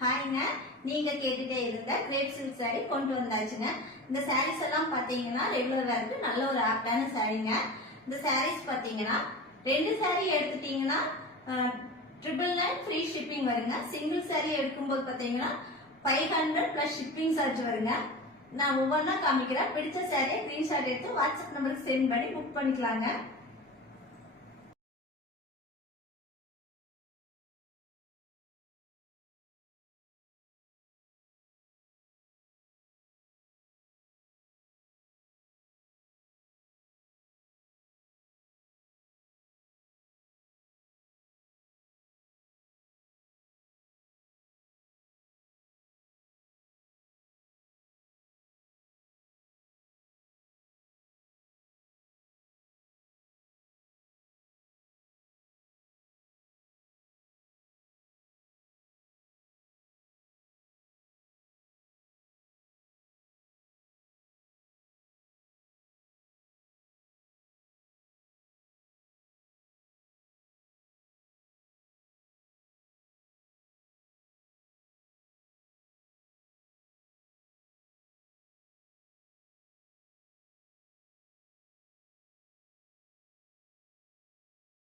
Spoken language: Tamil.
ஹாய்ங்க, நீங்க கேட்டுட்டே இருந்த கிரேப் சில்க் சாரி கொண்டு வந்தாச்சுங்க. இந்த சாரீஸ் எல்லாம் பாத்தீங்கன்னா ரெகுலர் வேருக்கு நல்ல ஒரு ஆப்டான சாரீங்க. இந்த சாரீஸ் பாத்தீங்கன்னா 2 சாரி எடுத்துட்டீங்கன்னா 999 ஃப்ரீ ஷிப்பிங் வருங்க. சிங்கிள் சாரி எடுக்கும்போது பாத்தீங்கன்னா 500 பிளஸ் ஷிப்பிங் சார்ஜ் வருங்க. நான் ஒவ்வொன்றா காமிக்கிறேன். பிடிச்ச சாரியை ஸ்கிரீன்ஷாட் எடுத்து வாட்ஸ்அப் நம்பருக்கு சென்ட் பண்ணி புக் பண்ணிக்கலாங்க.